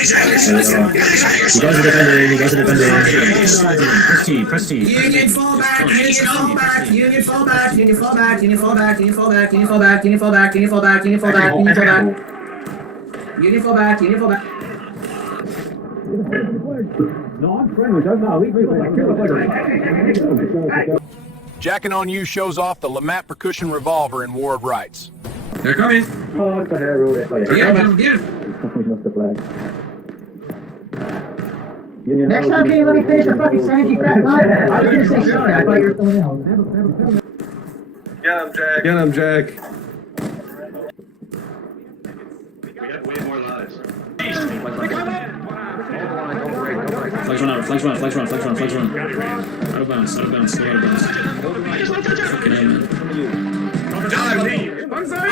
guys are defending. You guys are defending. Press T. Union fall back. Union fall back. Union fall back. Union fall back. Union fall back. Union fall back. Union fall back. Union fall back. Union fall back. Union fall back. Union fall back. Union fall back. Union fall back. No, I'm friendly. Don't know. JackenOnU shows off the Lemat Percussion Revolver in War of Rights. They're coming. Oh, it's the hair rule. Get him. Get him. Next time, can you let me finish the fucking sanky crap line? I was gonna say sorry, I thought you were someone else. Get him, Jack. Get him, Jack. We got way more lives. Flags run out, flags run. Out of bounds, still out of bounds. Fucking A, man. One side.